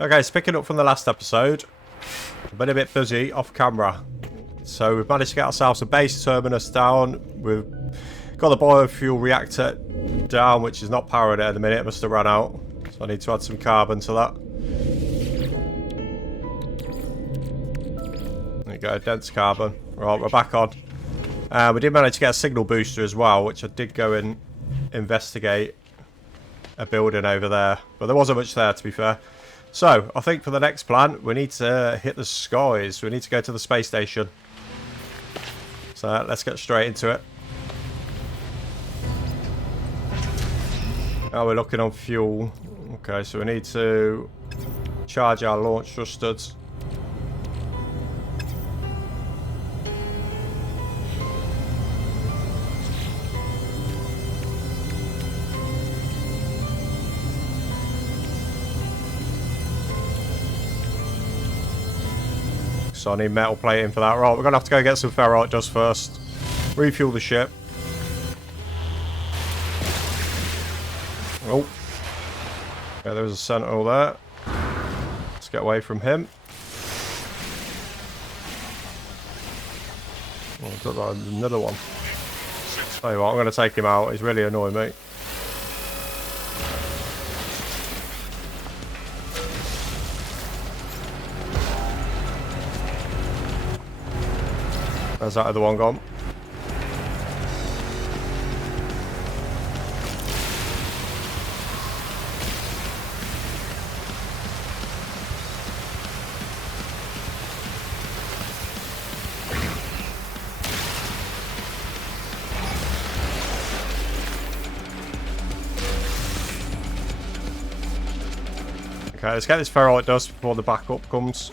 Okay, so picking up from the last episode, I've been a bit busy off camera. So we've managed to get ourselves a base terminus down. We've got the biofuel reactor down, which is not powered at the minute. It must have run out. So I need to add some carbon to that. There you go, dense carbon. Right, we're back on. We did manage to get a signal booster as well, which I did go and investigate a building over there. But there wasn't much there, to be fair. So, I think for the next plan, we need to hit the skies. We need to go to the space station. So, let's get straight into it. Now we're looking on fuel. Okay, so we need to charge our launch thrusters. So I need metal plating for that. Right, we're going to have to go get some ferrite dust first. Refuel the ship. Oh. Yeah, there's a sentinel there. Let's get away from him. Oh, I've got another one. Tell you what, I'm going to take him out. He's really annoying me. There's that other one gone. Okay, let's get this ferrite dust before the backup comes.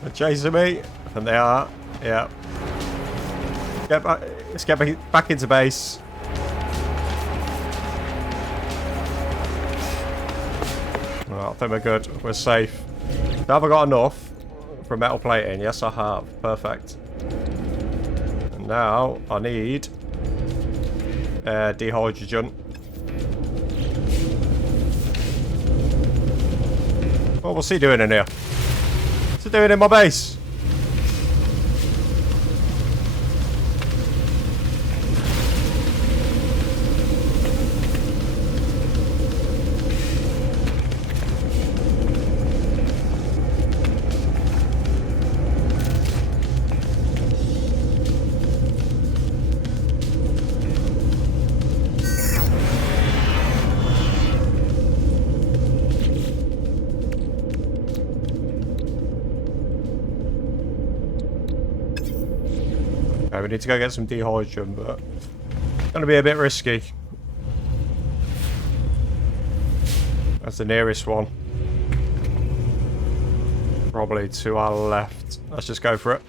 They're chasing me, and they are. Yeah. Get back. Let's get back into base. Well, I think we're good. We're safe. Have I got enough for metal plating? Yes, I have. Perfect. And now I need dehydrogen. What's he doing in here? What's he doing in my base? Okay, we need to go get some dehydrogen, but it's going to be a bit risky. That's the nearest one. Probably to our left. Let's just go for it.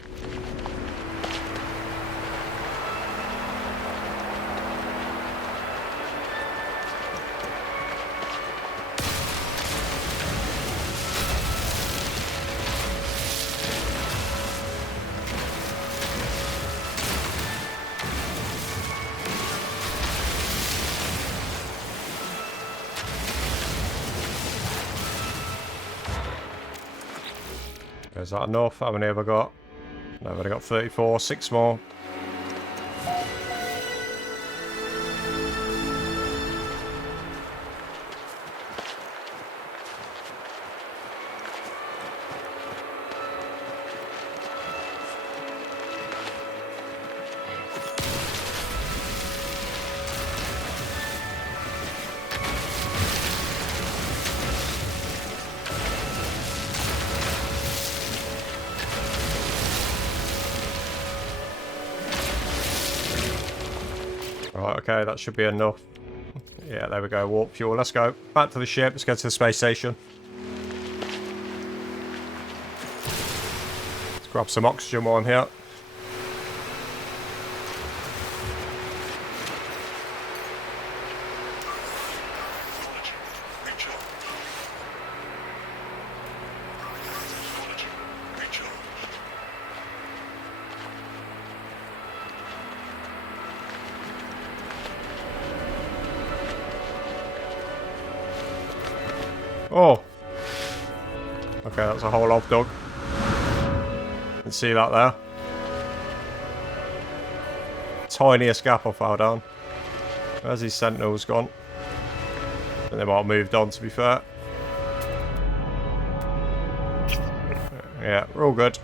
Is that enough? How many have I got? No, I've only got 34. 6 more. Right, okay, that should be enough. Yeah, there we go. Warp fuel. Let's go. Back to the ship. Let's go to the space station. Let's grab some oxygen while I'm here. Oh! Okay, that's a whole off dog. You can see that there. Tiniest gap I fell down. Where's his sentinels gone? And they might have moved on, to be fair. Yeah, we're all good.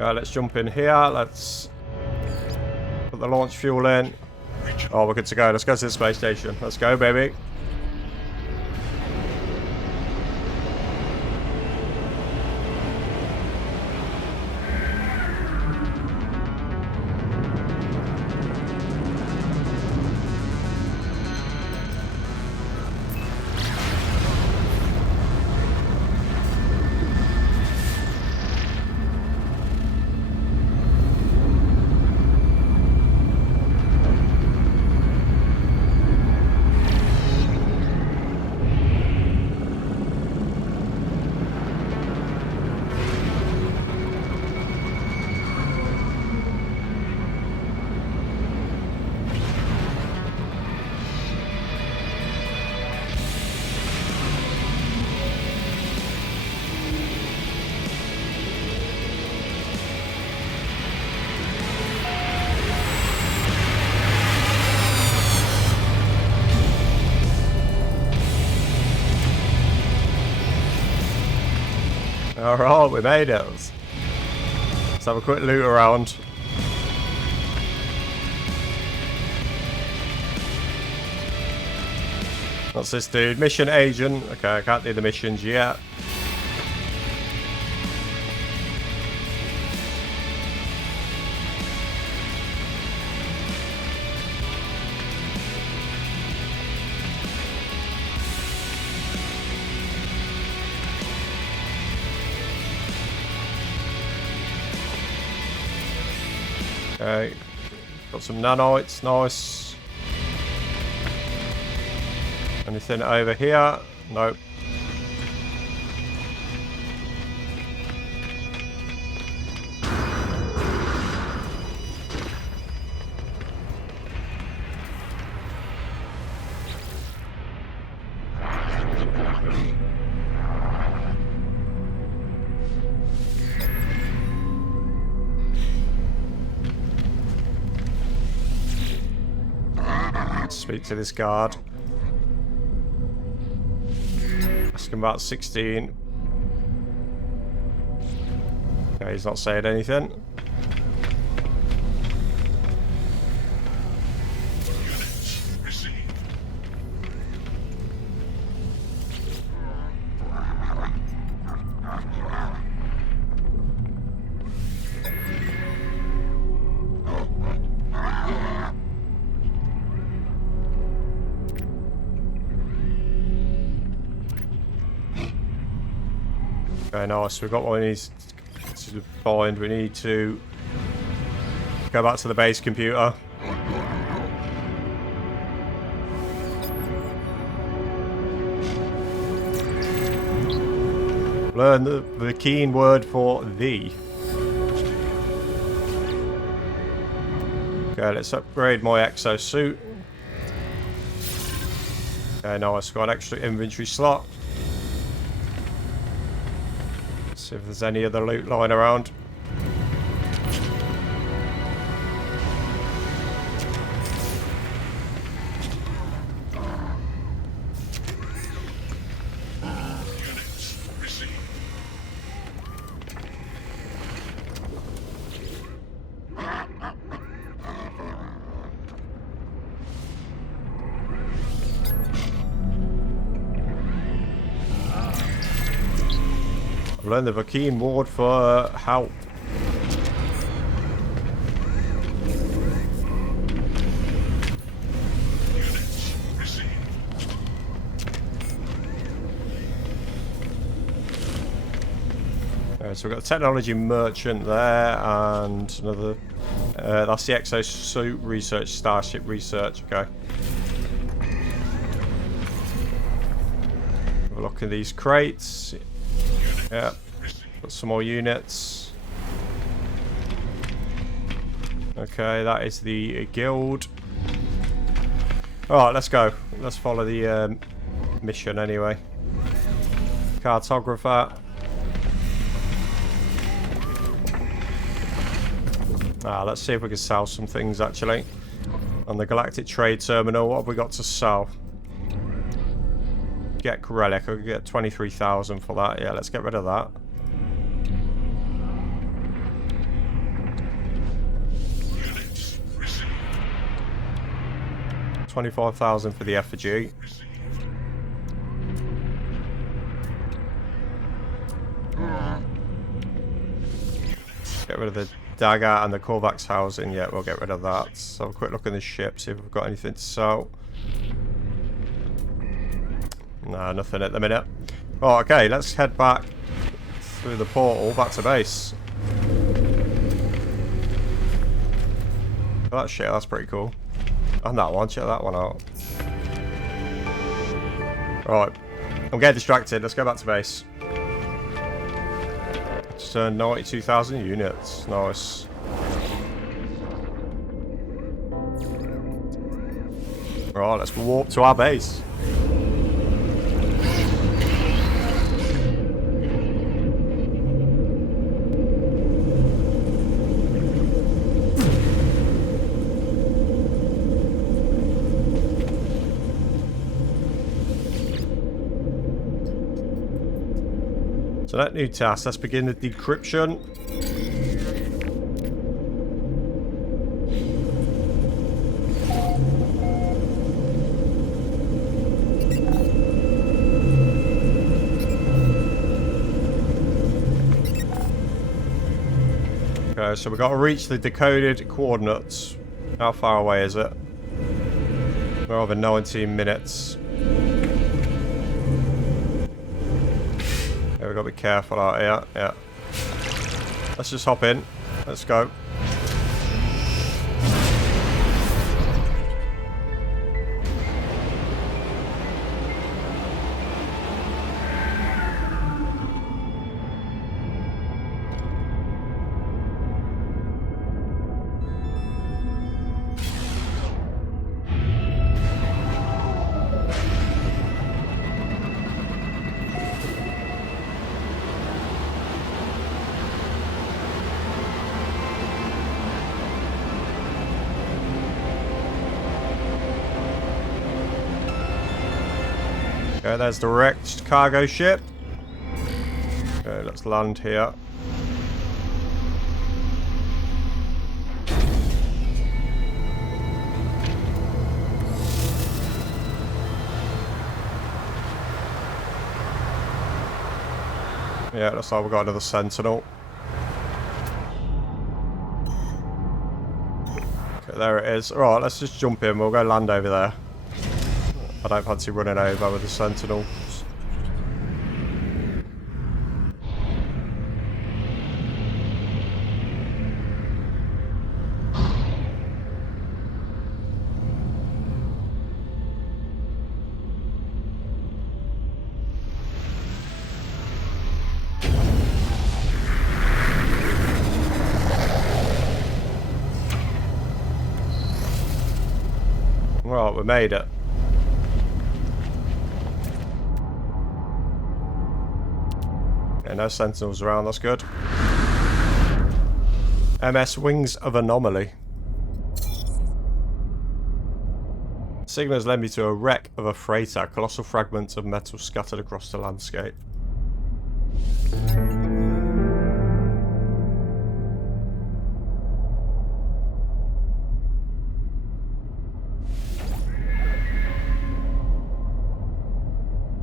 Let's jump in here. Let's put the launch fuel in. Oh, we're good to go. Let's go to the space station. Let's go, baby. Alright, we made it. Let's have a quick loot around. What's this dude? Mission agent. Okay, I can't do the missions yet. Okay, got some nanites, nice. Anything over here? Nope. Speak to this guard. Ask him about 16. Okay, he's not saying anything. Okay, nice. We've got what we need to find. We need to go back to the base computer. Learn the keen word for thee. Okay, let's upgrade my exosuit. Okay, nice. Got an extra inventory slot. See if there's any other loot lying around. Learn the Vakeen ward for help. So we've got the technology merchant there and another. That's the Exosuit research, Starship research. Okay. Have a look at these crates. Yeah, got some more units. Okay, that is the guild. Alright, let's go. Let's follow the mission anyway. Cartographer. Let's see if we can sell some things actually. On the Galactic Trade Terminal, what have we got to sell? Get relic. I could get 23,000 for that. Yeah, let's get rid of that. $25,000 for the effigy. Get rid of the dagger and the Korvax housing. Yeah, we'll get rid of that. Let's have a quick look in the ship, see if we've got anything to sell. No, nothing at the minute. Oh, okay, let's head back through the portal back to base. Oh, that shit, that's pretty cool. And that one, check that one out. Right, I'm getting distracted. Let's go back to base. Just turned 92,000 units. Nice. Right, let's warp to our base. So that new task, let's begin the decryption. Okay, so we've got to reach the decoded coordinates. How far away is it? We're over 19 minutes. We've got to be careful out here. Yeah. Let's just hop in. Let's go. Okay, there's the wrecked cargo ship. Okay, let's land here. Yeah, looks like we've got another sentinel. Okay, there it is. Alright, let's just jump in. We'll go land over there. I don't fancy running over with the sentinels. Right, we made it. Yeah, no sentinels around, that's good. MS Wings of Anomaly. Signals led me to a wreck of a freighter, colossal fragments of metal scattered across the landscape.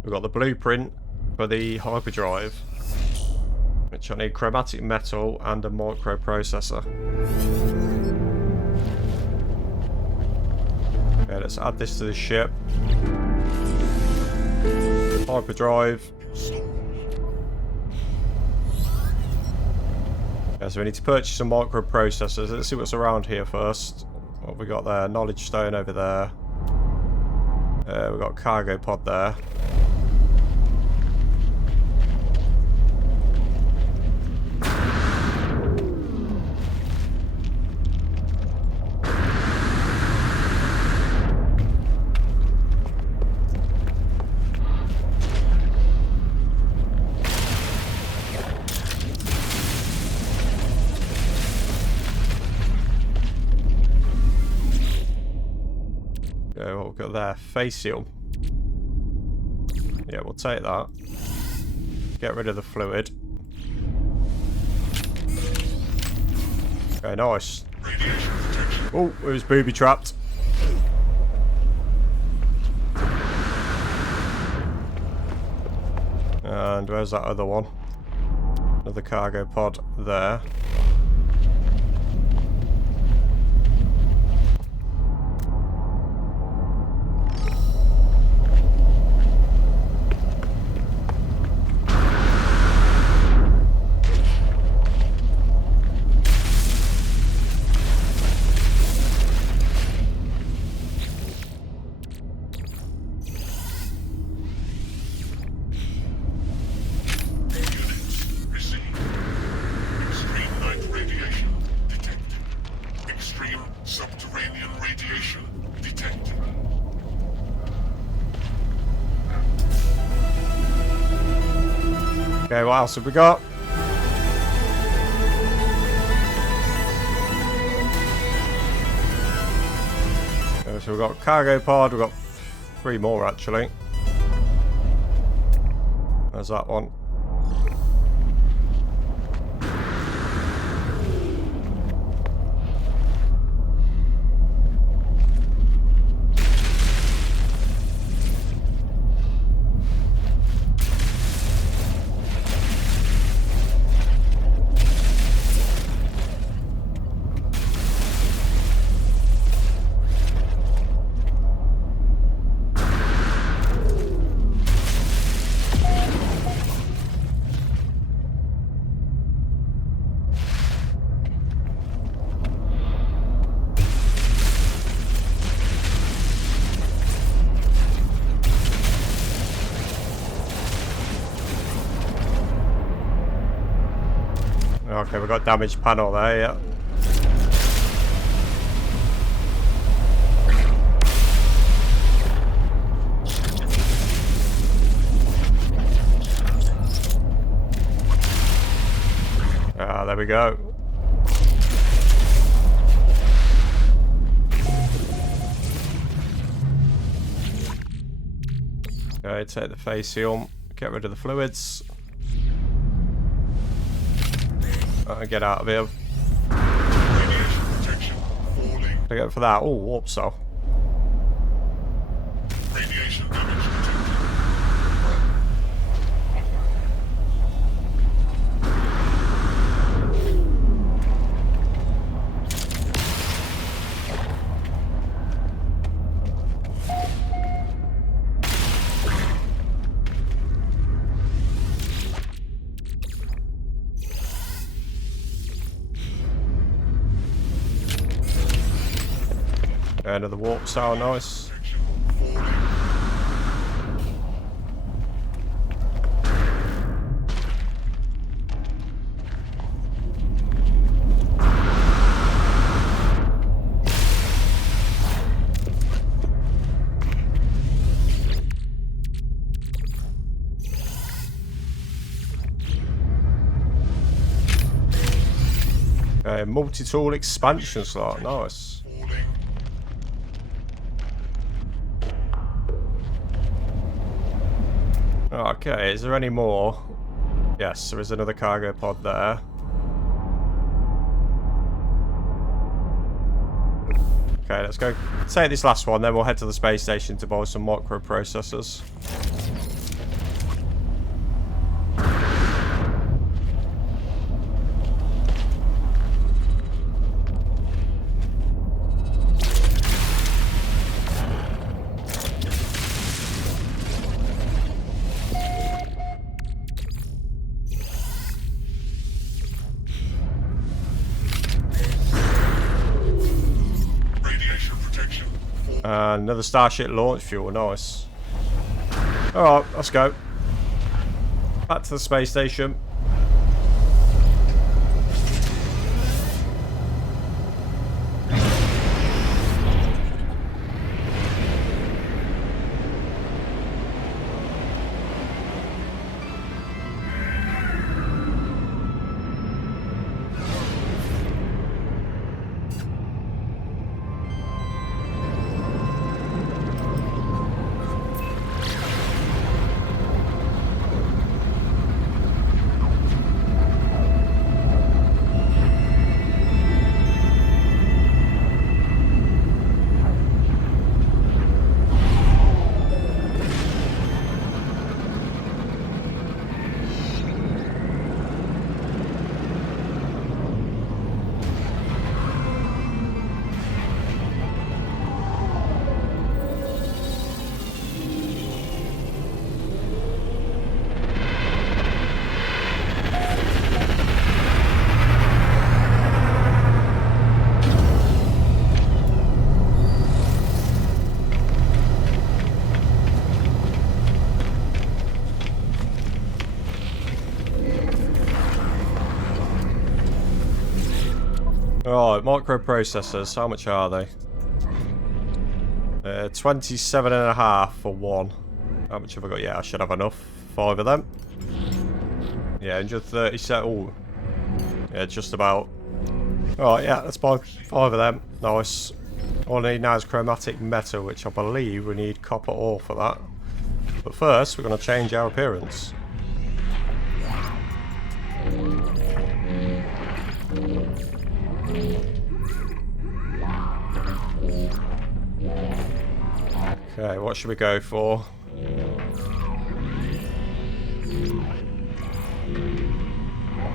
We've got the blueprint for the hyperdrive, which I need chromatic metal and a microprocessor. Okay, let's add this to the ship. Hyperdrive. Yeah, so we need to purchase some microprocessors. Let's see what's around here first. What have we got there? Knowledge stone over there. We've got a cargo pod there. got there? Face seal. Yeah, we'll take that. Get rid of the fluid. Okay, nice. Oh, it was booby trapped. And where's that other one? Another cargo pod there. Okay, what else have we got? So we've got cargo pod, we've got 3 more actually. There's that one. Okay, we've got damaged panel there, yeah. Ah, there we go. Okay, take the face seal, get rid of the fluids. Get out of here. Radiation protection falling. I go for that. Oh, warp cell. Radiation damage detected. Another warp cell, nice. Okay, multi-tool expansion slot, nice. Okay, is there any more? Yes, there is another cargo pod there. Okay, let's go take this last one, then we'll head to the space station to buy some microprocessors. Another Starship launch fuel, nice. Alright, let's go. Back to the space station. Right, microprocessors. How much are they? 27.5 for one. How much have I got? Yeah, I should have enough. 5 of them. Yeah, 137. Oh, yeah, just about. Alright, yeah, let's buy 5 of them. Nice. All I need now is chromatic metal, which I believe we need copper ore for that. But first, we're going to change our appearance. Okay, what should we go for?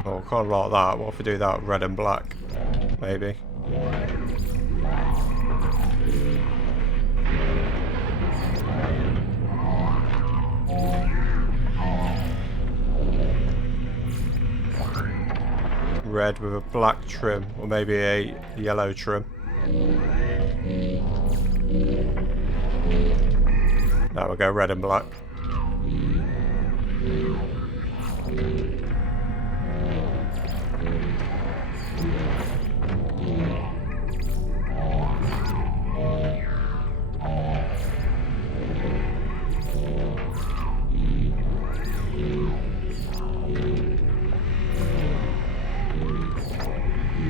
Oh, kind of like that. What if we do that red and black? Maybe. Red with a black trim, or maybe a yellow trim. Now we'll go red and black.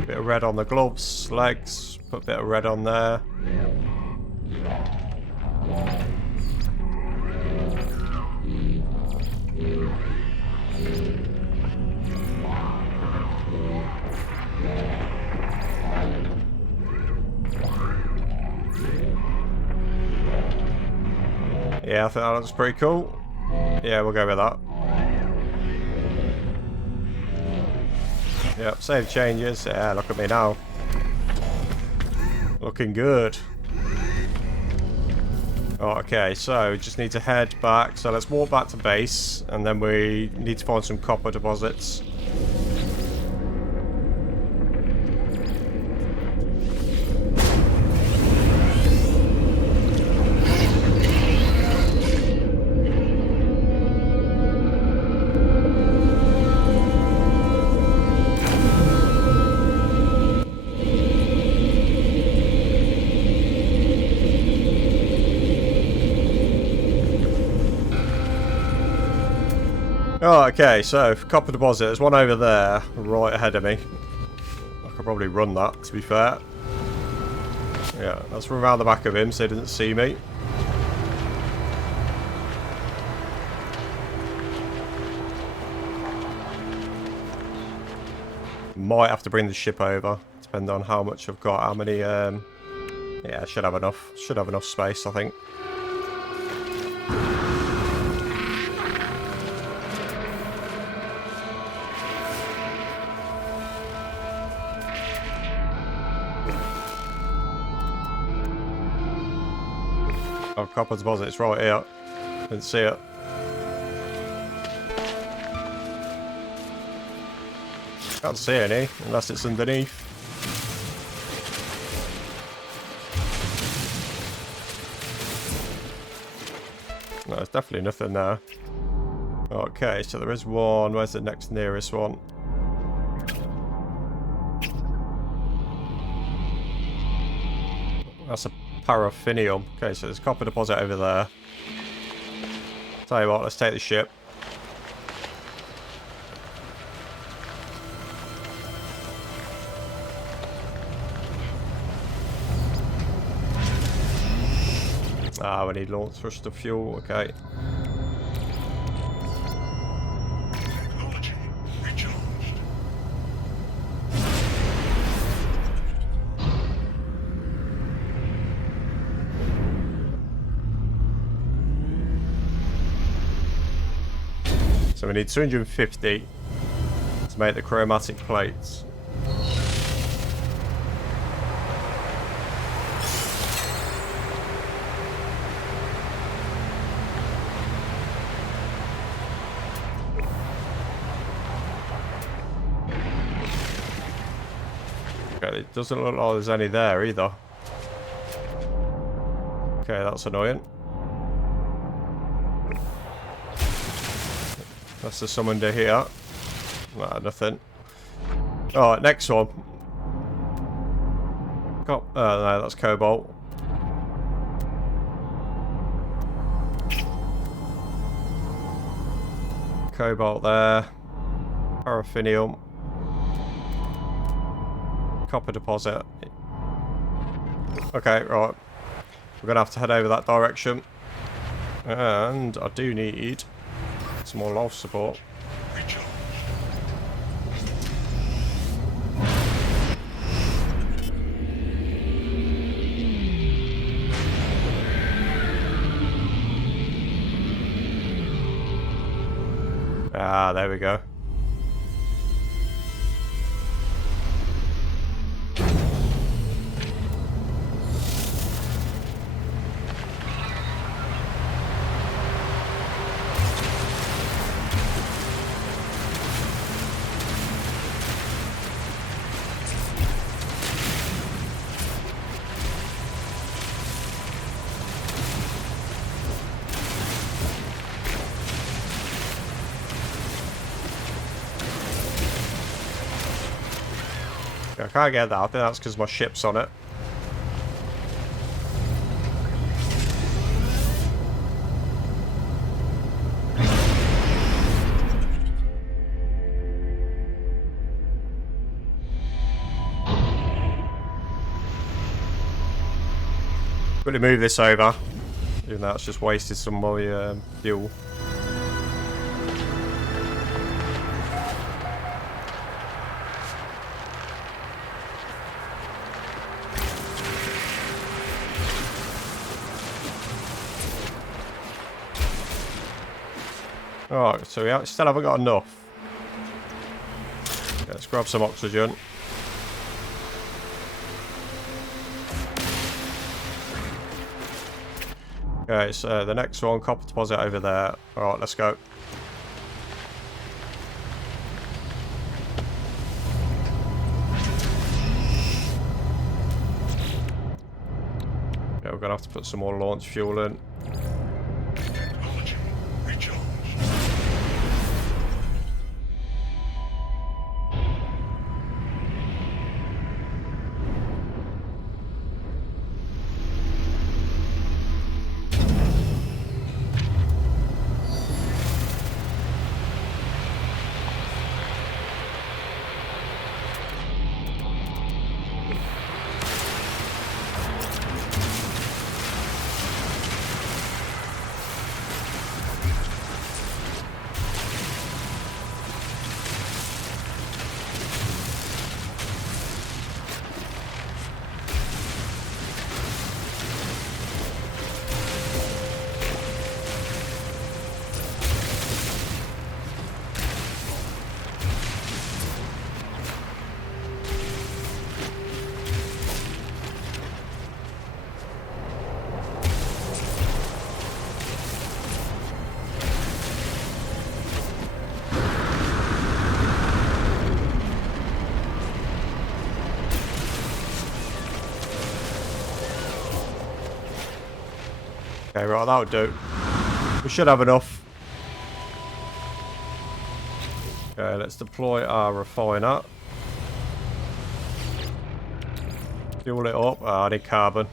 Bit of red on the gloves, legs, put a bit of red on there. Yeah, I think that looks pretty cool. Yeah, we'll go with that. Yep, save changes. Yeah, look at me now. Looking good. Oh, okay, so we just need to head back. So let's walk back to base, and then we need to find some copper deposits. Oh, okay, so copper deposit, there's one over there, right ahead of me. I could probably run that, to be fair. Yeah, let's run around the back of him so he doesn't see me. Might have to bring the ship over, depending on how much I've got, how many, yeah, I should have enough. Should have enough space, I think. Oh, copper deposit, it's right here. Didn't see it. Can't see any, unless it's underneath. No, there's definitely nothing there. Okay, so there is one. Where's the next nearest one? That's a paraffinium. Okay, so there's a copper deposit over there. Tell you what, let's take the ship. Ah, we need launch thruster fuel, okay. Technology recharged. So we need 250 to make the chromatic plates. Okay, it doesn't look like there's any there either. Okay, that's annoying. That's the summon to here. Nah, nothing. Alright, next one. No, that's cobalt. Cobalt there. Paraffinium. Copper deposit. Okay, right. We're going to have to head over that direction. And I do need some more life support. Recharged. Ah, there we go. I can't get that. I think that's because my ship's on it. Quickly move this over. Even though it's just wasted some more fuel. Alright, so we still haven't got enough. Okay, let's grab some oxygen. Okay, so the next one, copper deposit over there. Alright, let's go. Yeah, we're gonna have to put some more launch fuel in. Technology recharged. Okay, right, that'll do. We should have enough. Okay, let's deploy our refiner. Fuel it up. I need carbon.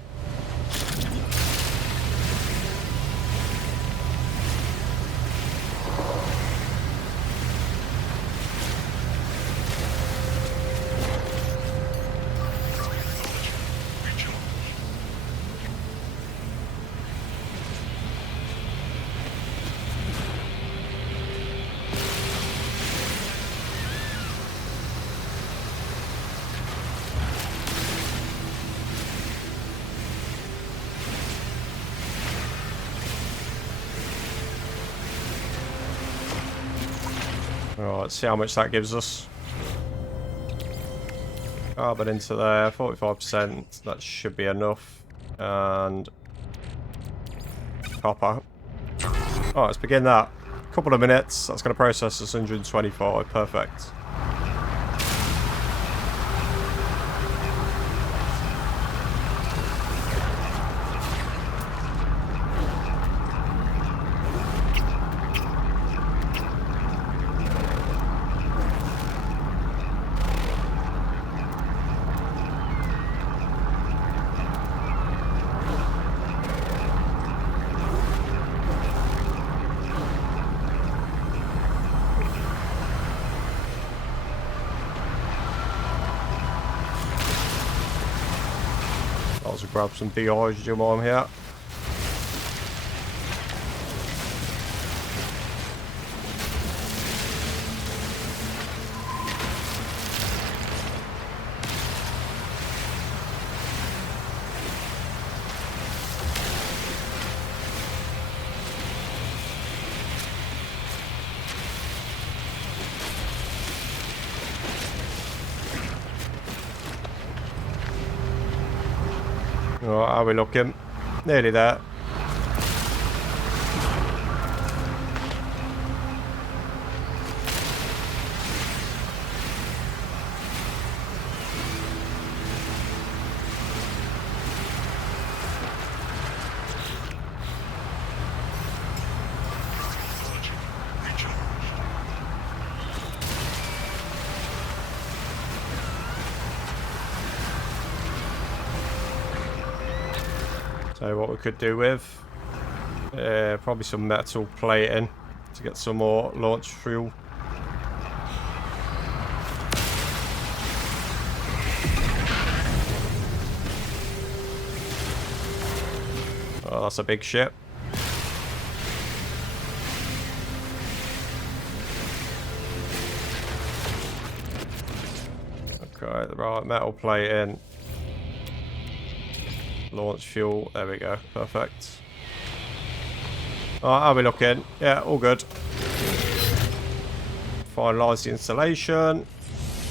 Recharged. Alright, let's see how much that gives us. Carbon into there, 45%. That should be enough. And copper. Alright, let's begin that. Couple of minutes. That's going to process us 125. Perfect. as well grab some dehydrogen while I'm here. Right, how are we looking? Nearly there. Acknowledging. Recharged. So what we could do with probably some metal plating to get some more launch fuel. Oh, that's a big ship. Okay, right, metal plating. Launch fuel, there we go, perfect. Alright, how are we looking? Yeah, all good. Finalise the installation.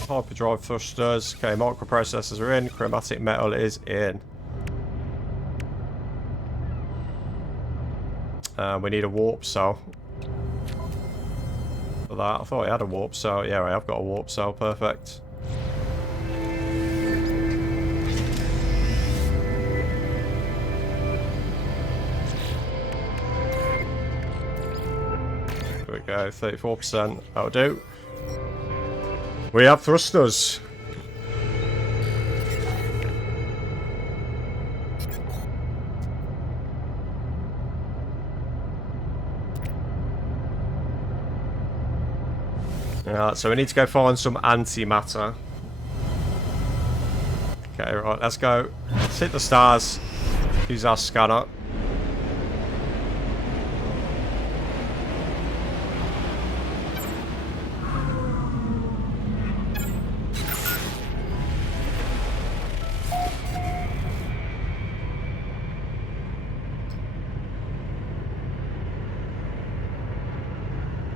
Hyperdrive thrusters. Okay, microprocessors are in. Chromatic metal is in. We need a warp cell. For that, I thought I had a warp cell. Yeah, I have got a warp cell, perfect. There we go, 34%. That'll do. We have thrusters. Alright, so we need to go find some antimatter. Okay, right, let's go. Let's hit the stars. Use our scanner.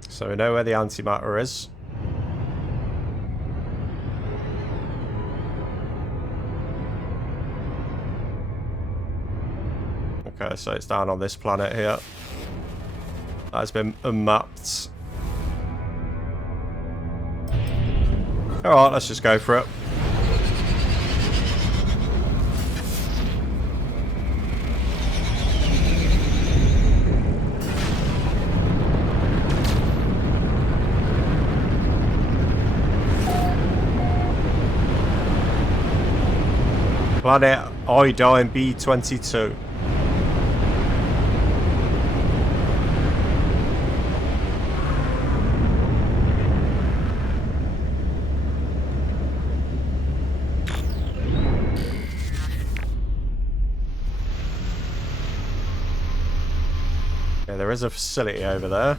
So we know where the antimatter is. Okay, so it's down on this planet here. That has been unmapped. Alright, let's just go for it. Planet Iodine B22. Yeah, there is a facility over there.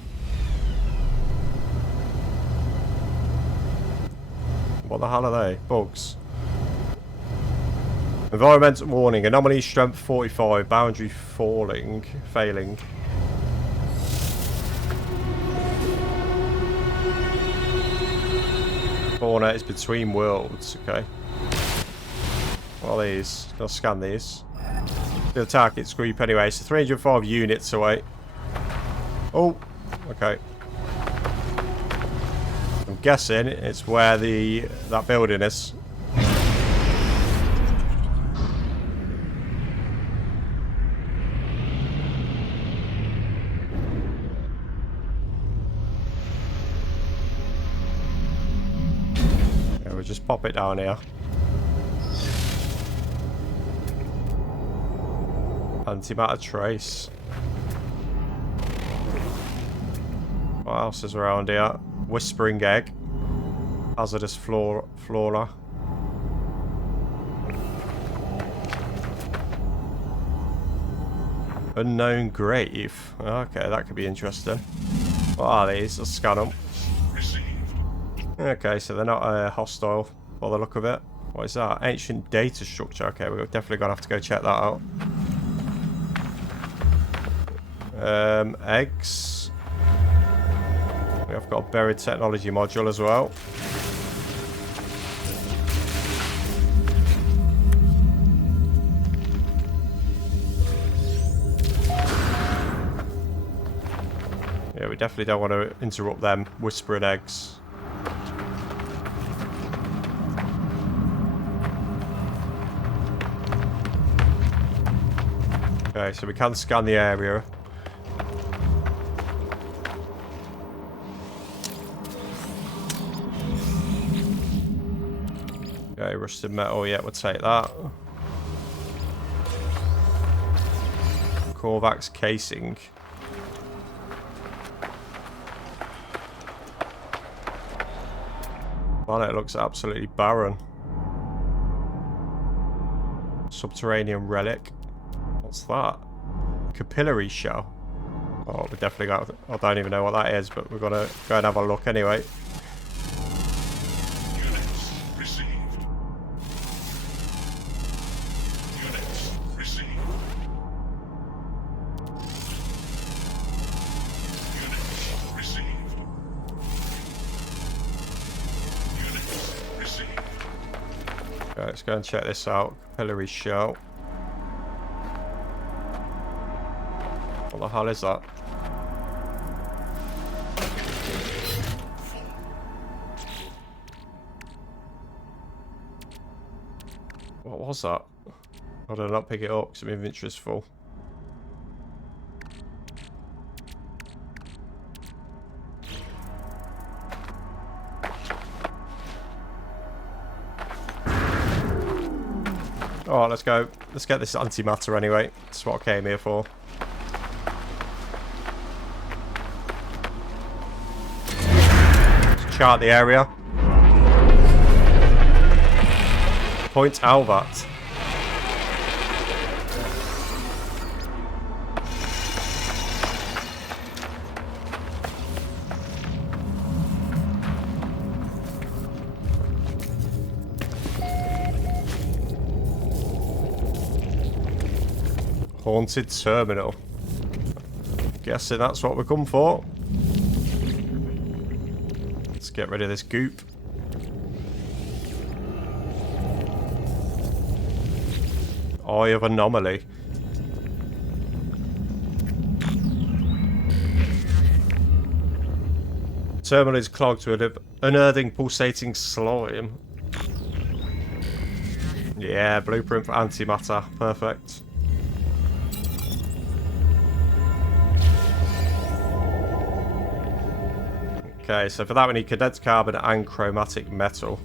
What the hell are they? Bugs. Environmental warning. Anomaly strength 45. Boundary failing. Fauna is between worlds. Okay. What are these? I'll scan these. The target's group anyway. So 305 units away. Oh. Okay. I'm guessing it's where that building is. Just pop it down here. Antimatter trace. What else is around here? Whispering egg. Hazardous flora. Unknown grave. Okay, that could be interesting. What are these? Let's scan them. Received. Okay, so they're not hostile by the look of it. What is that? Ancient data structure. Okay, we're definitely going to have to go check that out. Eggs. We have got a buried technology module as well. Yeah, we definitely don't want to interrupt them whispering eggs. Okay, so we can scan the area. Okay, rusted metal, yeah, we'll take that. Korvax casing. Planet looks absolutely barren. Subterranean relic. What's that? Capillary shell. Oh, we definitely got. I don't even know what that is, but we're gonna go and have a look anyway. Units received. Units received. Units received. Units received. Okay, let's go and check this out. Capillary shell. What the hell is that? What was that? How did I not pick it up? Because my inventory's full. Alright, let's go. Let's get this antimatter anyway. That's what I came here for. Let's chart the area. Point Alvat. Haunted terminal. Guessing that's what we come for. Let's get rid of this goop. Eye of anomaly. Terminal is clogged with an unearthing pulsating slime. Yeah, blueprint for antimatter. Perfect. Okay, so for that we need condensed carbon and chromatic metal.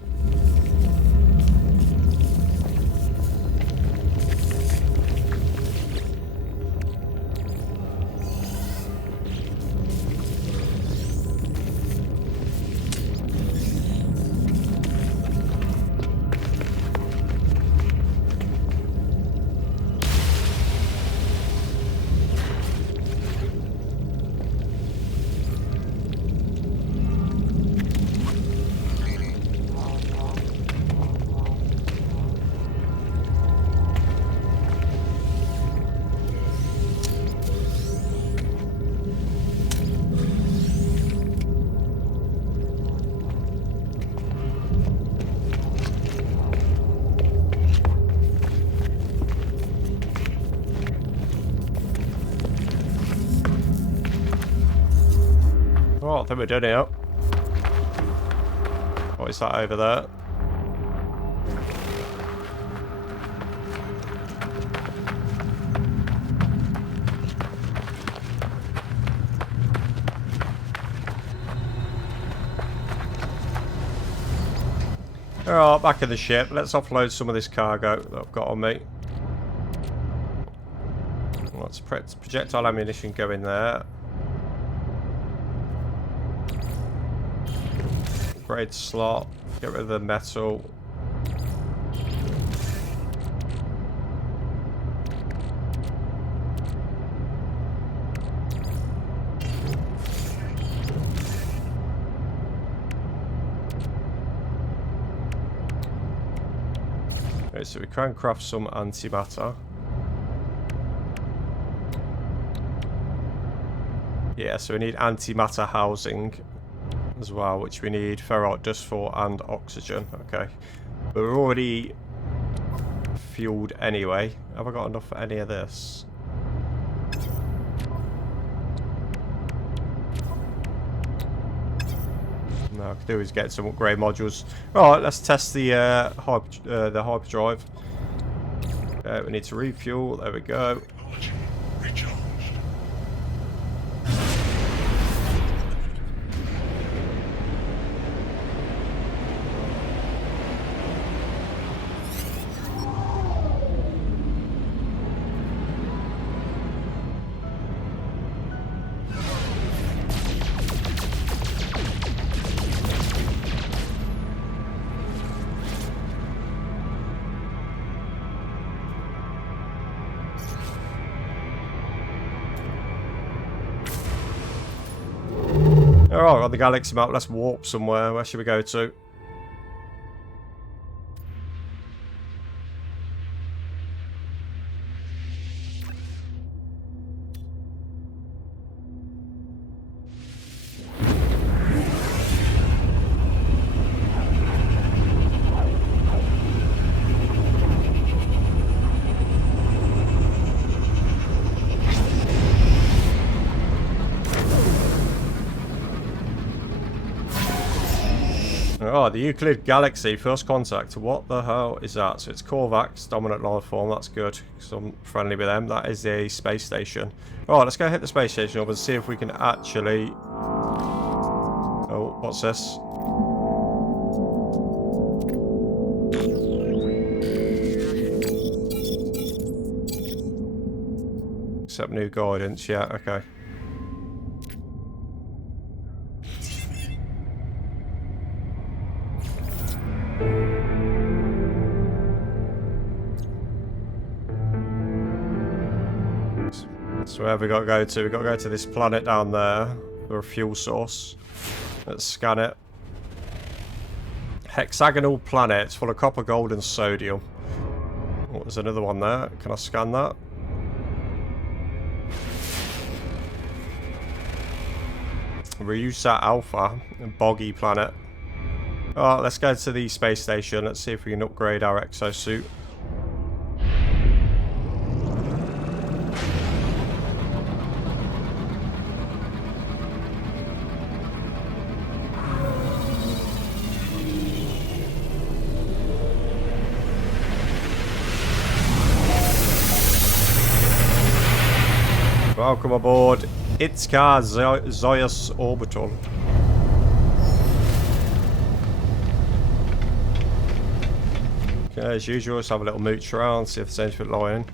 Oh, I think we're done here. What is that over there? Alright, back in the ship. Let's offload some of this cargo that I've got on me. Let's projectile ammunition go in there. Upgrade slot. Get rid of the metal. Okay, so we can craft some antimatter. Yeah, so we need antimatter housing as well, which we need ferrite dust for and oxygen. Okay. But we're already fueled anyway. Have I got enough for any of this? No, I could do is get some upgrade modules. Alright, let's test the hyperdrive. We need to refuel. There we go. Technology recharged. Alright, on the galaxy map, let's warp somewhere. Where should we go to? Oh, the Euclid Galaxy, first contact. What the hell is that? So it's Korvax, dominant life form. That's good, because I'm friendly with them. That is the space station. Alright, let's go hit the space station up and see if we can actually... Oh, what's this? Accept new guidance. Yeah, okay. So where have we got to go to? We've got to go to this planet down there for a fuel source. Let's scan it. Hexagonal planet. It's full of copper, gold and sodium. Oh, there's another one there. Can I scan that? Ryusat Alpha. Boggy planet. Alright, let's go to the space station. Let's see if we can upgrade our exosuit. Welcome aboard Itzka Zoyas Orbital. Okay, as usual, let's have a little mooch around, see if there's anything lying.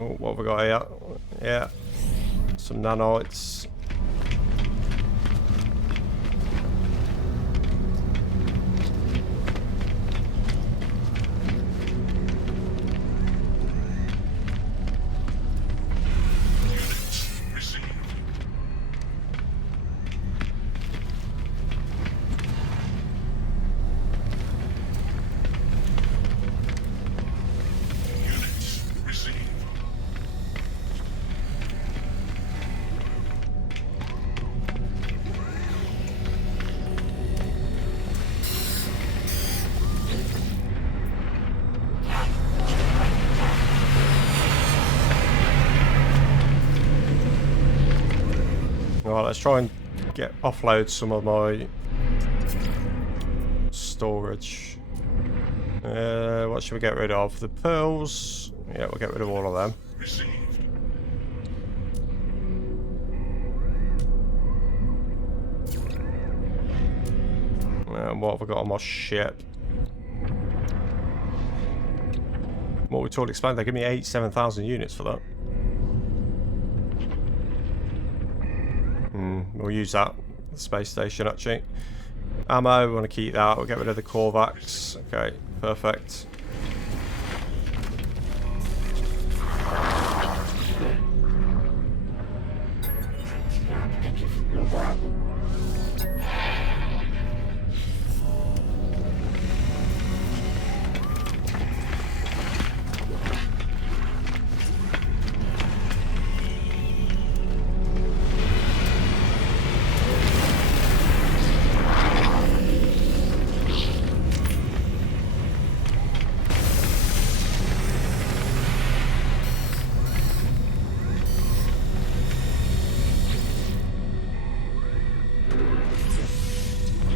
Oh, what have we got here? Yeah, some nanites. Right, let's try and offload some of my storage. What should we get rid of? The pearls. Yeah, we'll get rid of all of them. Received. And what have I got on my ship? What we told explained, they give me 87,000 units for that. We'll use that. The space station, actually. Ammo, we want to keep that. We'll get rid of the Korvax. Okay, perfect.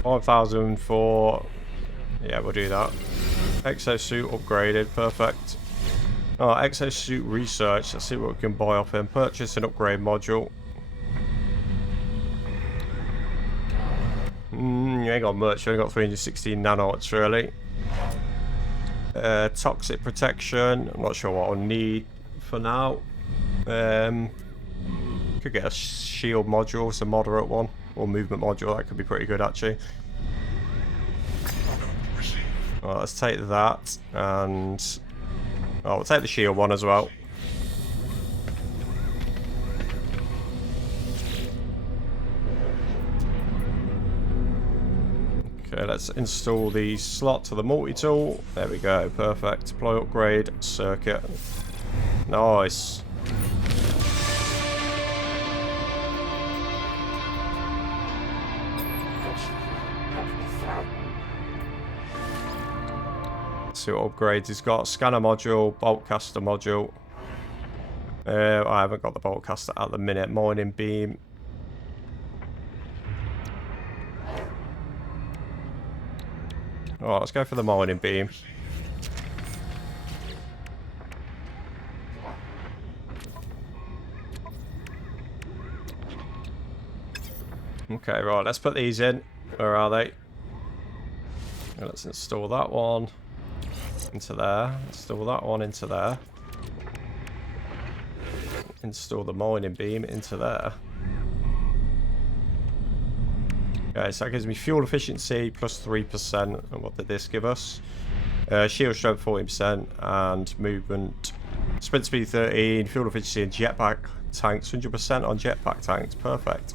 5,000 for... Yeah, we'll do that. Exosuit upgraded, perfect. Oh, Exosuit research. Let's see what we can buy off him. Purchase an upgrade module. You ain't got much. You only got 316 nanots, really. Toxic protection. I'm not sure what I'll need for now. Could get a shield module. It's a moderate one. Or movement module. That could be pretty good, actually. Well, let's take that. And... oh, we'll take the shield one as well. Okay, let's install the slot to the multi-tool. There we go, perfect. Deploy upgrade circuit. Nice. Let's see what upgrades he's got. Scanner module, bolt caster module. I haven't got the bolt caster at the minute. Mining beam. Oh, let's go for the mining beam. Okay, right, let's put these in. Where are they? Let's install that one into there. Install that one into there. Install the mining beam into there. Okay, so that gives me fuel efficiency plus 3%. And what did this give us? Shield strength 40% and movement. Sprint speed 13, fuel efficiency and jetpack tanks 100% on jetpack tanks. Perfect.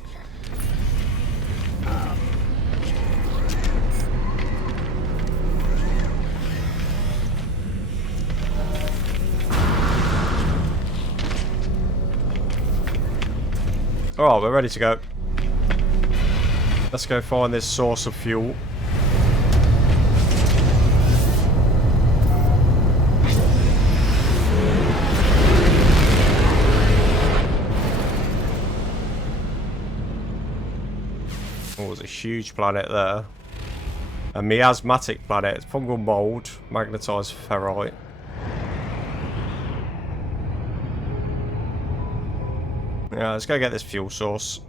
Alright, we're ready to go. Let's go find this source of fuel. Oh, there's a huge planet there. A miasmatic planet. It's fungal mold, magnetized ferrite. Yeah, let's go get this fuel source.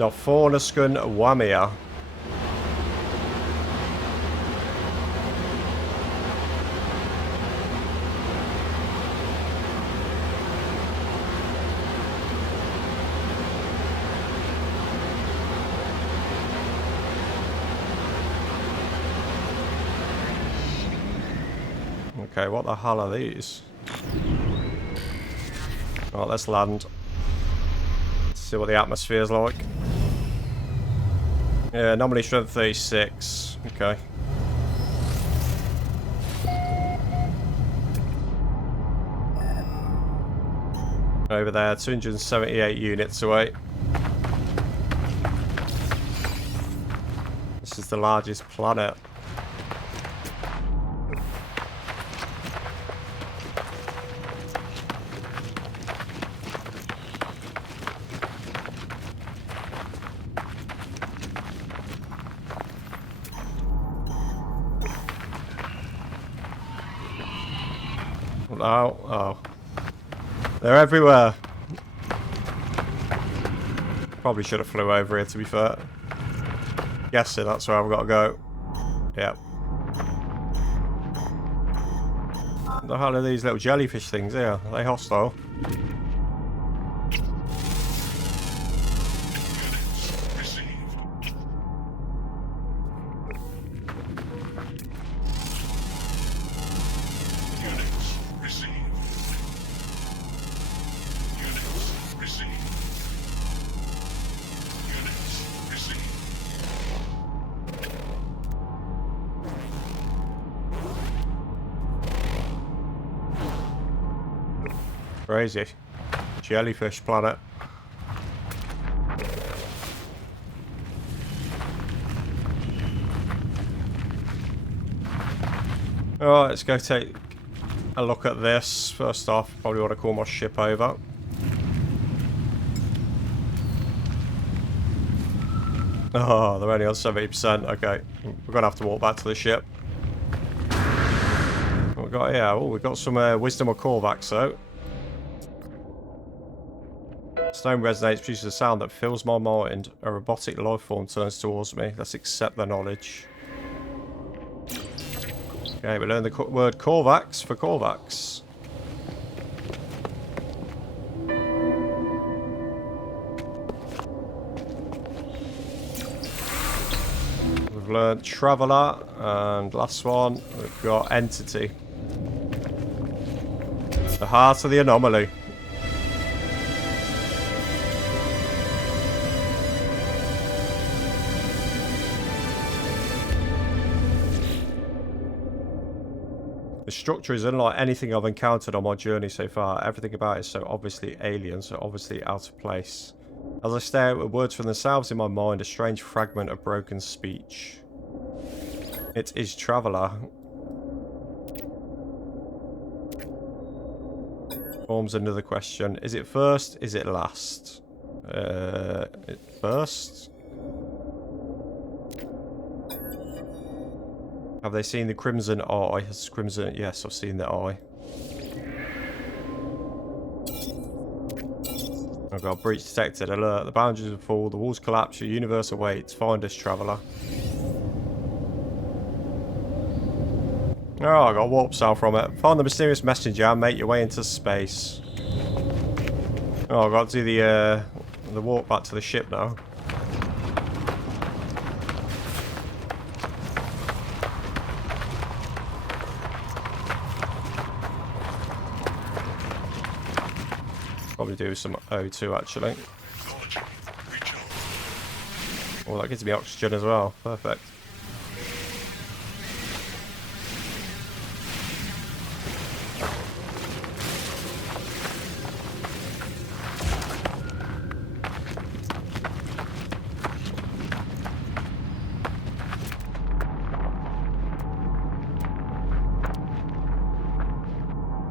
Dorfornuscan Wamia. Okay, what the hell are these? Right, let's land. Let's see what the atmosphere's like. Yeah, anomaly strength 36. Okay. Over there, 278 units away. This is the largest planet. Oh. They're everywhere. Probably should have flew over here, to be fair. Guessing that's where I've got to go. Yep. What the hell are these little jellyfish things here? Are they hostile? Crazy. Jellyfish planet. Alright, let's go take a look at this. First off, probably want to call my ship over. Oh, they're only on 70%. Okay, we're going to have to walk back to the ship. What we got here? Oh, we've got some wisdom or Korvax, though. Stone resonates, produces a sound that fills my mind. A robotic life form turns towards me. Let's accept the knowledge. Okay, we learned the word Korvax for Korvax. We've learned Traveller, and last one, we've got Entity. The heart of the anomaly. The structure is unlike anything I've encountered on my journey so far. Everything about it is so obviously alien, so obviously out of place. As I stare at words from themselves in my mind, a strange fragment of broken speech. It is Traveller. Forms another question. Is it first? Is it last? First? Have they seen the Crimson Eye? Has Crimson... Yes, I've seen the eye. Oh god, breach detected. Alert. The boundaries will fall. The walls collapse. Your universe awaits. Find us, Traveller. Oh, I got a warp cell from it. Find the mysterious messenger and make your way into space. Oh, I've got to do the warp back to the ship now. Probably do some O2 actually. Oh, that gives me oxygen as well. Perfect.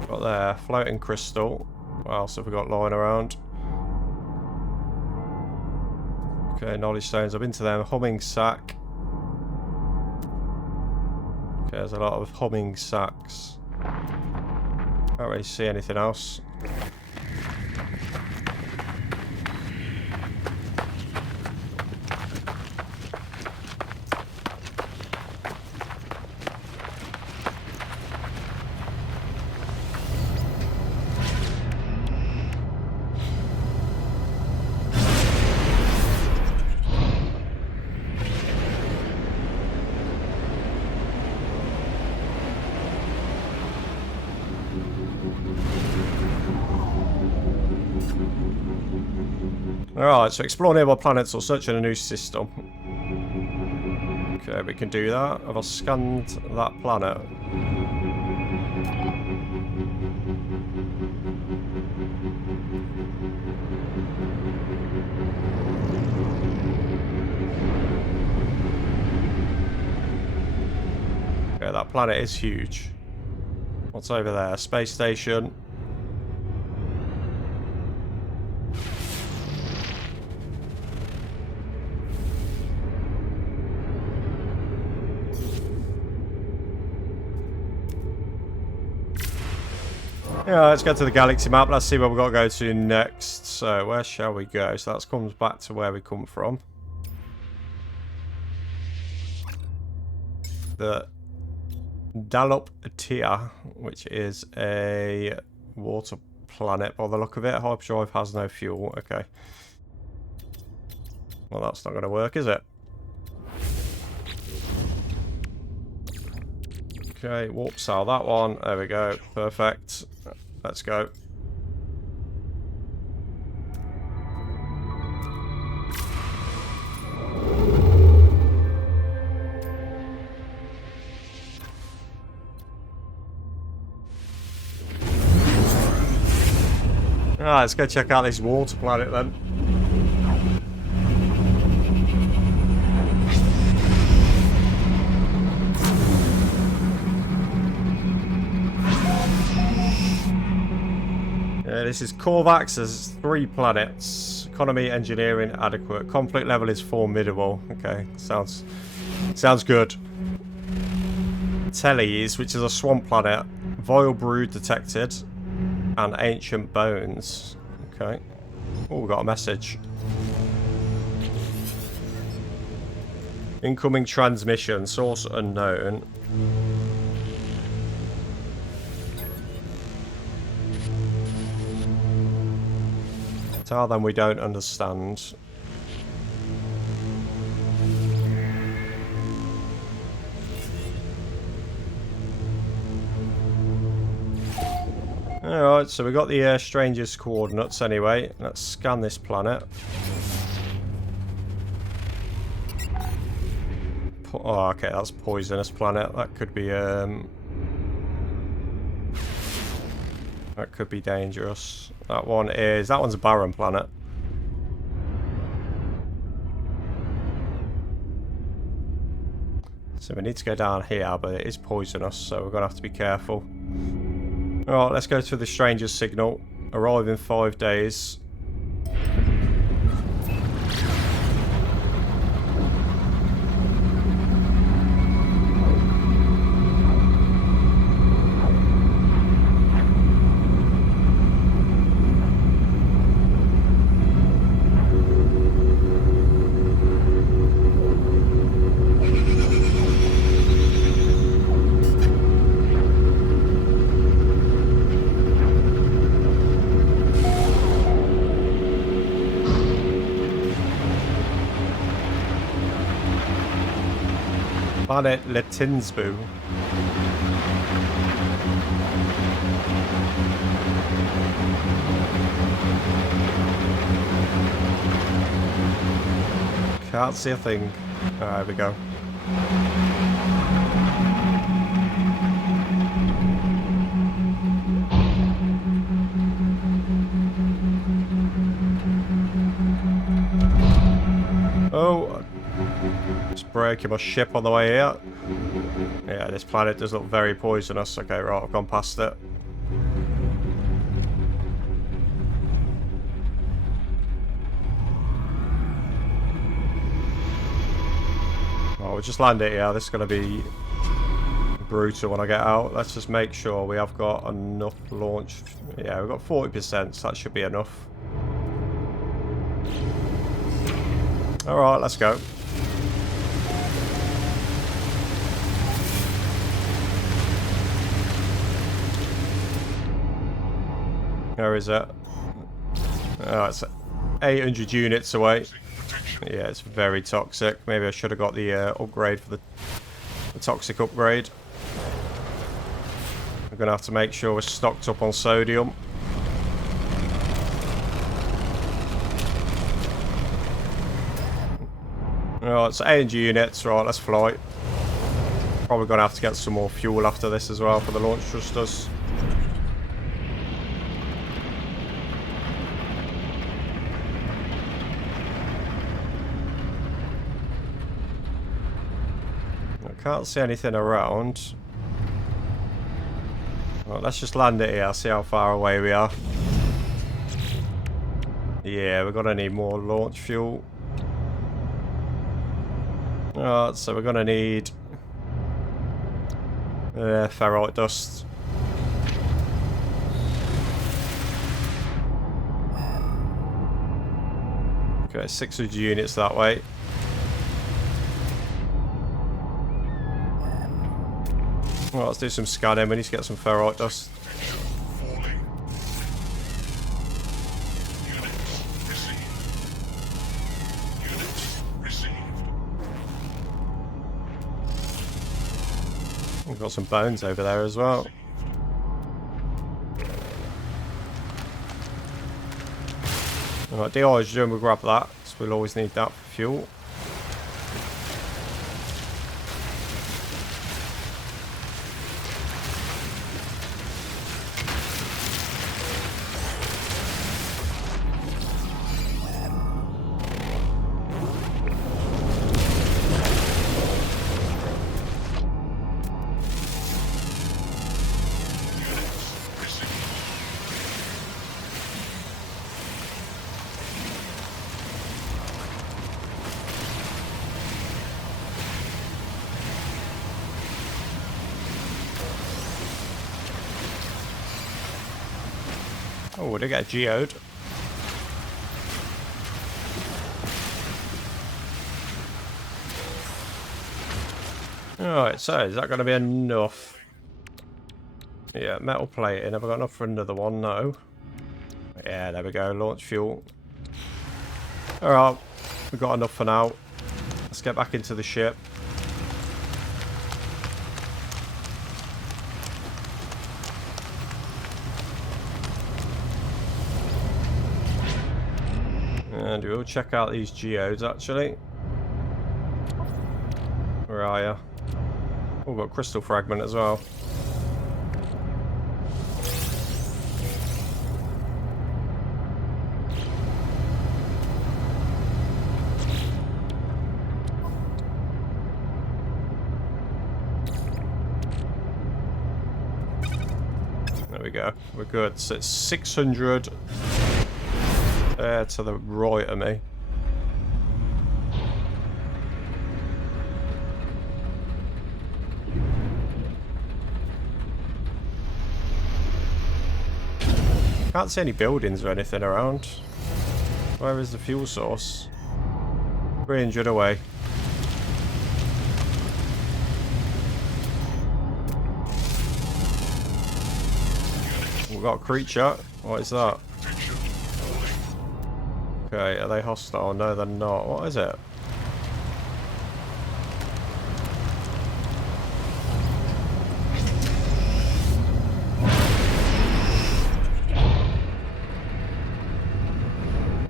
Got there, floating crystal. What else have we got lying around? Okay, knowledge stones. I've been to them. Humming sack. Okay, there's a lot of humming sacks. Can't really see anything else. Alright, so explore nearby planets or search in a new system. Okay, we can do that. Have I scanned that planet? Okay, that planet is huge. What's over there? Space station. Yeah, let's go to the galaxy map. Let's see where we've got to go to next. So, where shall we go? So that comes back to where we come from. The Dalop Tia, which is a water planet by the look of it. Hyperdrive has no fuel. Okay. Well, that's not going to work, is it? Okay, warp cell that one. There we go. Perfect. Let's go. Alright, let's go check out this water planet then. Yeah, this is Korvax. There's 3 planets. Economy, engineering, adequate. Conflict level is formidable. Okay, sounds good. Teles, which is a swamp planet. Vile brood detected. And ancient bones. Okay. Oh, we got a message. Incoming transmission. Source unknown. Tell them we don't understand. Alright, so we got the stranger's coordinates anyway. Let's scan this planet. Oh, okay, that's poisonous planet. That could be dangerous. That one's a barren planet. So we need to go down here, but it is poisonous, so we're gonna have to be careful. Alright, let's go to the stranger's signal. Arrive in 5 days. Planet Letinsbu. Can't see a thing. There we go. Oh, just breaking my ship on the way here. Yeah, this planet does look very poisonous. Okay, right, I've gone past it. Oh, we'll just land it here. This is going to be brutal when I get out. Let's just make sure we have got enough launch. Yeah, we've got 40%, so that should be enough. Alright, let's go. Where is it? Oh, it's 800 units away. Yeah, it's very toxic. Maybe I should have got the upgrade for the toxic upgrade. We're going to have to make sure we're stocked up on sodium. Right, it's 800 units. Right, let's fly. Probably going to have to get some more fuel after this as well for the launch thrusters. Can't see anything around. Well, let's just land it here, see how far away we are. Yeah, we're gonna need more launch fuel. Alright, so we're gonna need ferrite dust. Okay, 600 units that way. Well, let's do some scanning. We need to get some ferrite dust. Falling. Units received. Units received. We've got some bones over there as well. Alright, de-hydrogen, we'll grab that. So we'll always need that for fuel. Oh, we did get a geode. Alright, so is that going to be enough? Yeah, metal plating. Have I got enough for another one? No. Yeah, there we go. Launch fuel. Alright, we've got enough for now. Let's get back into the ship. And we'll check out these geodes actually. Where are you? Oh, we've got a crystal fragment as well. There we go. We're good. So it's 600 there to the right of me. Can't see any buildings or anything around. Where is the fuel source? 300 away. We've got a creature. What is that? Okay, are they hostile? No, they're not. What is it?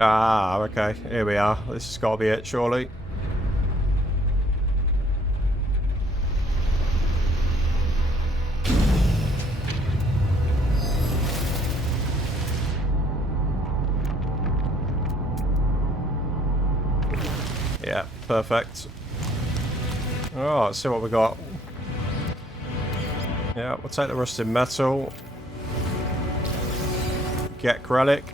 Ah, okay. Here we are. This has got to be it, surely. Yeah, perfect. Oh, let's see what we got. Yeah, we'll take the rusted metal. Get relic.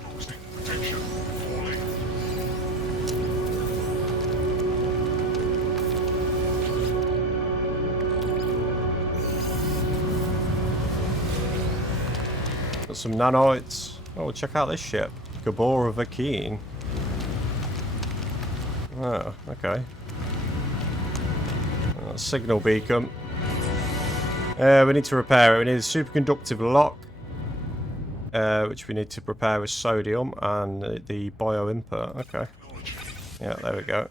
Got some nanites. Oh, check out this ship. Gabora Vakeen. Oh, okay. Signal beacon. We need to repair it. We need a superconductive lock, which we need to prepare with sodium and the bio input. Okay. Yeah, there we go.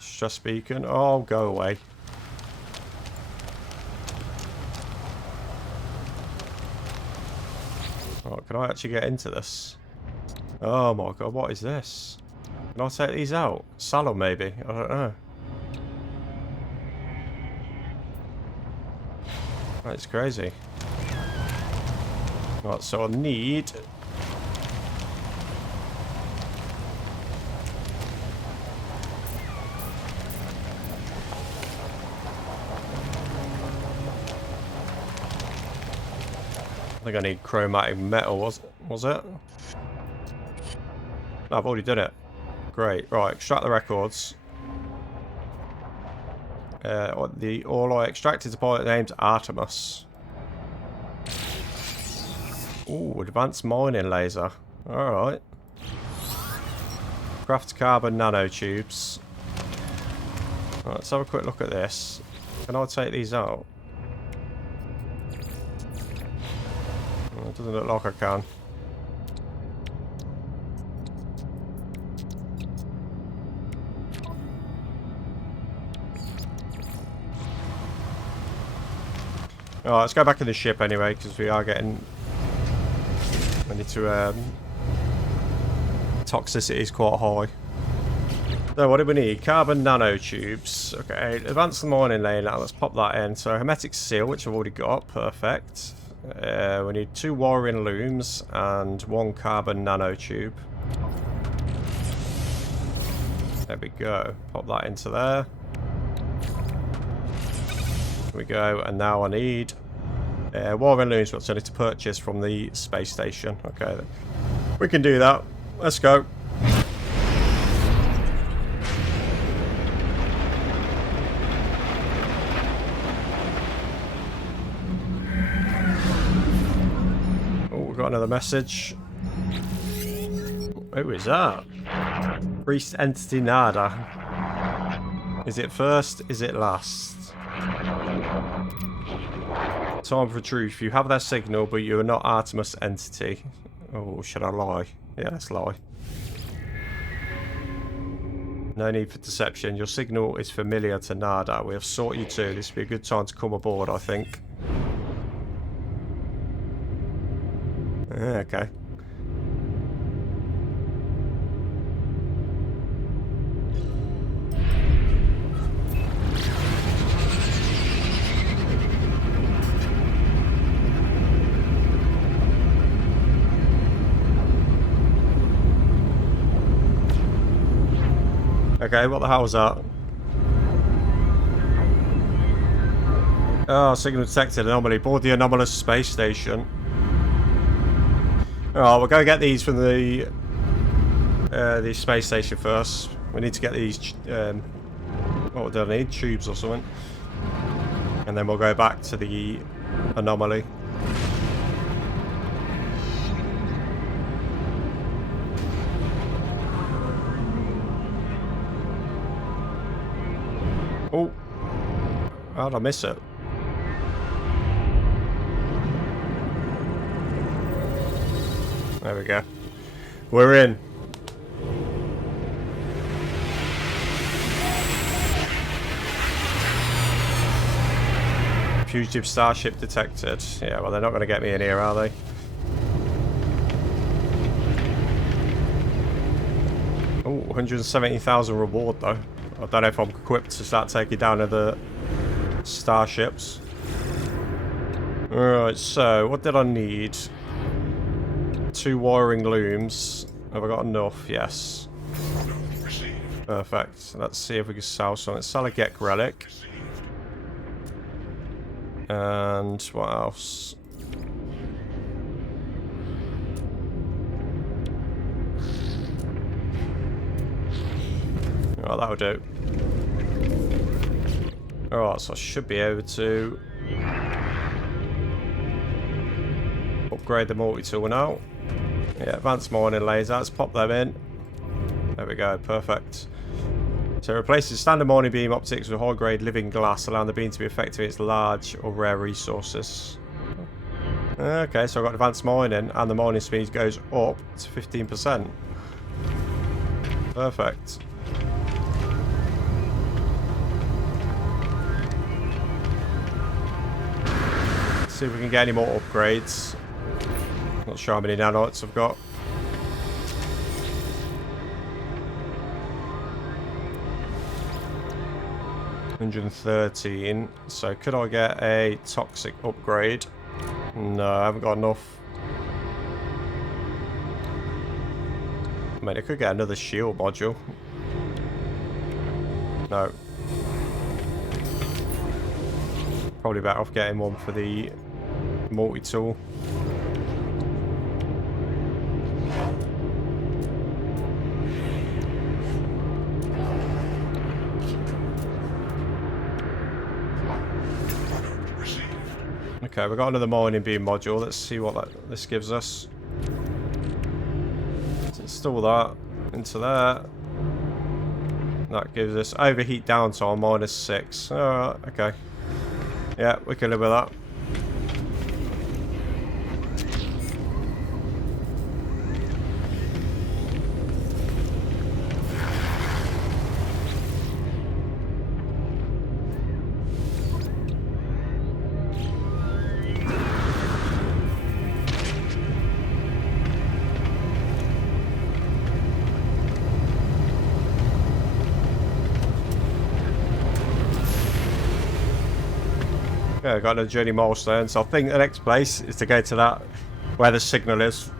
Stress beacon. Oh, go away. Oh, can I actually get into this? Oh my god, what is this? Can I take these out? Salon maybe? I don't know. That's crazy. Right, so I need... I think I need chromatic metal, was it? No, I've already done it. Great. Right, extract the records. All I extracted is a pilot named Artemis. Ooh, advanced mining laser. Alright. Craft carbon nanotubes. Right, let's have a quick look at this. Can I take these out? Oh, it doesn't look like I can. Alright, let's go back in the ship anyway, because we are getting... We need to... Toxicity is quite high. So what do we need? Carbon nanotubes. Okay, advanced mining lane. Now let's pop that in. So hermetic seal, which I've already got. Perfect. We need 2 wiring looms and 1 carbon nanotube. There we go. Pop that into there. There we go, and now I need wiring looms, which I need to purchase from the space station. Okay, we can do that. Let's go. Oh, we've got another message. Who is that? Priest Entity Nada. Is it first? Is it last? Time for truth. You have their signal, but you are not Artemis Entity. Oh, should I lie? Yeah, let's lie. No need for deception. Your signal is familiar to Nada. We have sought you too. This would be a good time to come aboard, I think. Okay. Okay, what the hell was that? Oh, signal detected anomaly. Board the anomalous space station. Alright, we'll go get these from the space station first. We need to get these, what do I need? Tubes or something. And then we'll go back to the anomaly. Oh, how did I miss it? There we go. We're in. Fugitive starship detected. Yeah, well, they're not going to get me in here, are they? Oh, 170,000 reward, though. I don't know if I'm equipped to start taking down other starships. Alright, so what did I need? 2 wiring looms. Have I got enough? Yes. Perfect. Let's see if we can sell something. Sell a Gek relic. And what else? Oh, that'll do. Alright, so I should be able to upgrade the multi-tool now. Yeah, advanced mining laser. Let's pop them in. There we go, perfect. So it replaces standard mining beam optics with high-grade living glass, allowing the beam to be effective against large or rare resources. Okay, so I've got advanced mining, and the mining speed goes up to 15%. Perfect. Let's see if we can get any more upgrades. Not sure how many nanites I've got. $113. So could I get a toxic upgrade? No, I haven't got enough. I mean, I could get another shield module. No. Probably better off getting one for the multi-tool. Okay, we've got another mining beam module. Let's see what this gives us. Let's install that into there. That gives us overheat downtime -6. Alright, okay. Yeah, we can live with that. Yeah, got another journey milestone. So I think the next place is to go to that where the signal is.